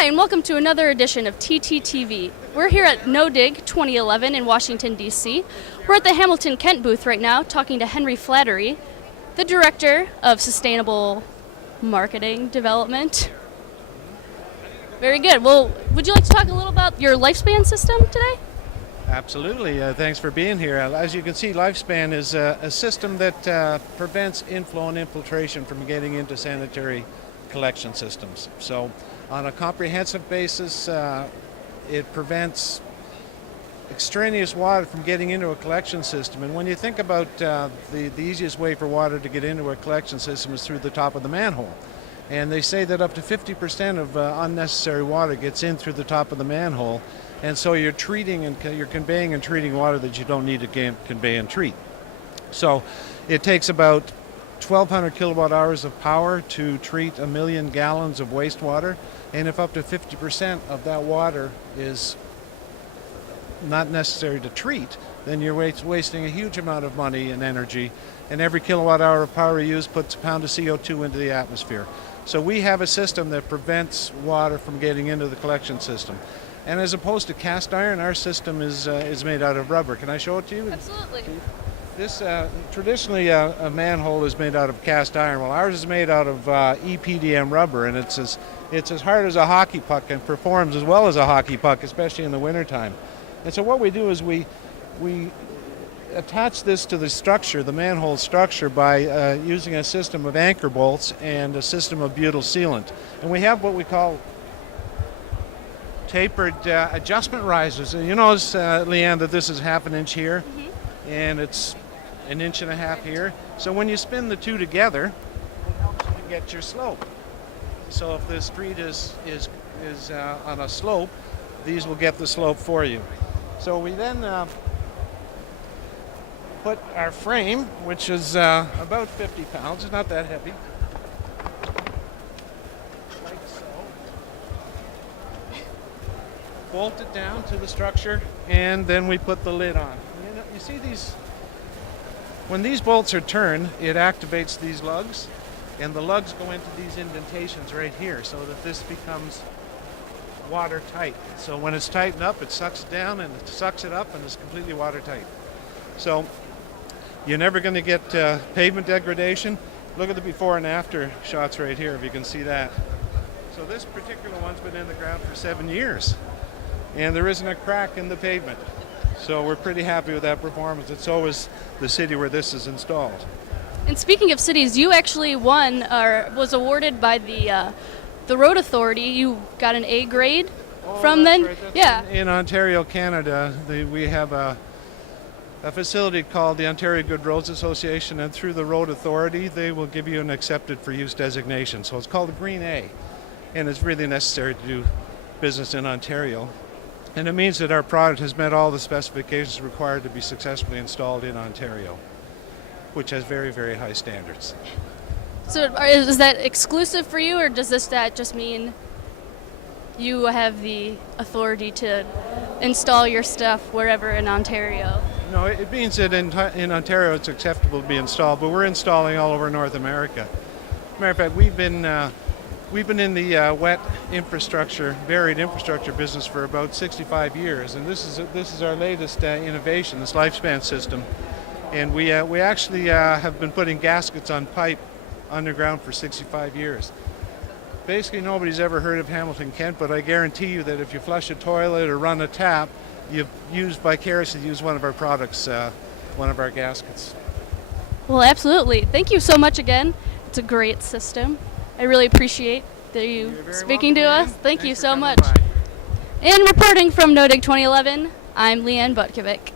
Hi, and welcome to another edition of TTTV. We're here at NoDig 2011 in Washington, D.C. We're at the Hamilton Kent booth right now talking to Henry Flattery, the Director of Sustainable Marketing Development. Very good. Well, would you like to talk a little about your lifespan system today? Absolutely. Thanks for being here. As you can see, Lifespan is a system that prevents inflow and infiltration from getting into sanitary collection systems. So on a comprehensive basis, it prevents extraneous water from getting into a collection system. And when you think about the easiest way for water to get into a collection system is through the top of the manhole. And they say that up to 50% of unnecessary water gets in through the top of the manhole. And so you're treating and you're conveying and treating water that you don't need to convey and treat. So it takes about 1,200 kilowatt hours of power to treat 1 million gallons of wastewater. And if up to 50% of that water is not necessary to treat, then you're wasting a huge amount of money and energy. And every kilowatt hour of power you use puts a pound of CO2 into the atmosphere. So we have a system that prevents water from getting into the collection system. And as opposed to cast iron, our system is made out of rubber. Can I show it to you? Absolutely. This traditionally a manhole is made out of cast iron. Well, ours is made out of EPDM rubber, and it's as hard as a hockey puck and performs as well as a hockey puck, especially in the wintertime. And so what we do is we attach this to the structure, the manhole structure, by using a system of anchor bolts and a system of butyl sealant. And we have what we call tapered adjustment risers. And you notice, Leanne, that this is 1/2 inch here, and it's 1.5 inches here. So when you spin the two together, it helps you to get your slope. So if the street is on a slope, these will get the slope for you. So we then put our frame, which is about 50 pounds, it's not that heavy, like so. Bolt it down to the structure, and then we put the lid on. You see these, when these bolts are turned, it activates these lugs, and the lugs go into these indentations right here so that this becomes watertight. So when it's tightened up, it sucks it down and it sucks it up, and it's completely watertight. So you're never going to get pavement degradation. Look at the before and after shots right here, if you can see that. So this particular one's been in the ground for 7 years, and there isn't a crack in the pavement. So we're pretty happy with that performance, and so is the city where this is installed. And speaking of cities, you actually won or was awarded by the Road Authority. You got an A grade from them. Right. Yeah. In Ontario, Canada, we have a facility called the Ontario Good Roads Association, and through the Road Authority, they will give you an accepted for use designation. So it's called a Green A, and it's really necessary to do business in Ontario. And it means that our product has met all the specifications required to be successfully installed in Ontario, which has very, very high standards. So is that exclusive for you, or does that just mean you have the authority to install your stuff wherever in Ontario? No, it means that in Ontario it's acceptable to be installed, but we're installing all over North America. Matter of fact, we've been in the wet infrastructure, buried infrastructure business for about 65 years, and this is our latest innovation, this Lifespan system. And we actually have been putting gaskets on pipe underground for 65 years. Basically, nobody's ever heard of Hamilton Kent, but I guarantee you that if you flush a toilet or run a tap, you've vicariously used one of our products, one of our gaskets. Well, absolutely. Thank you so much again. It's a great system. I really appreciate that you speaking to us. Thank you so much. And reporting from NoDig 2011, I'm Leanne Butkovic.